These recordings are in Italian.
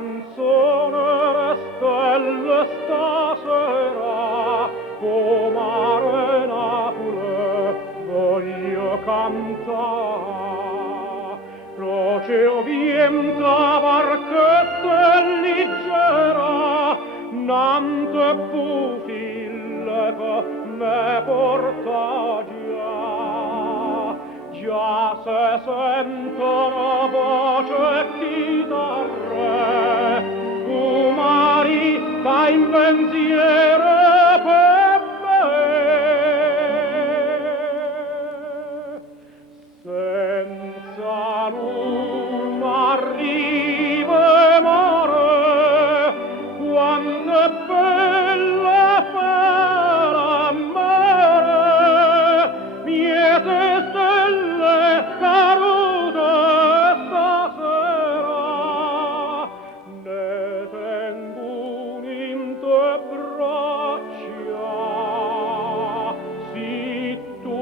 canzone stelle stasera, comare Napoli voglio cantare. L'oceano vienta barchetta leggera, nante pufille che me porta già. Già se sentono voce e chitarre, umari da in pensiero per me. Senza luna arriva mare, quando è bella fera mare, miete stelle cadute stasera, ne tengo in te braccia, si tu.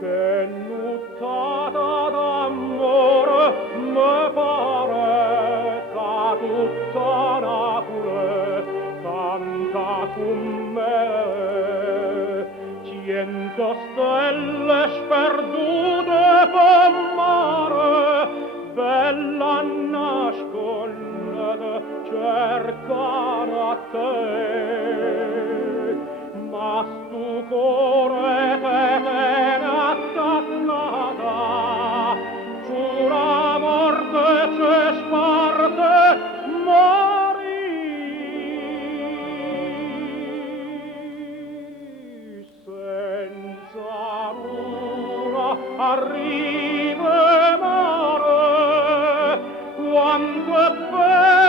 Che nuttata d'amore me pare, ca tutta Napoli canta con me. Cento stelle sperdute per mare, bella nasconde, cercano a te. Ma stu cuore te tiene attaccata, giura morte ce sparte morì. Senza luna arriva mare, quanto è bello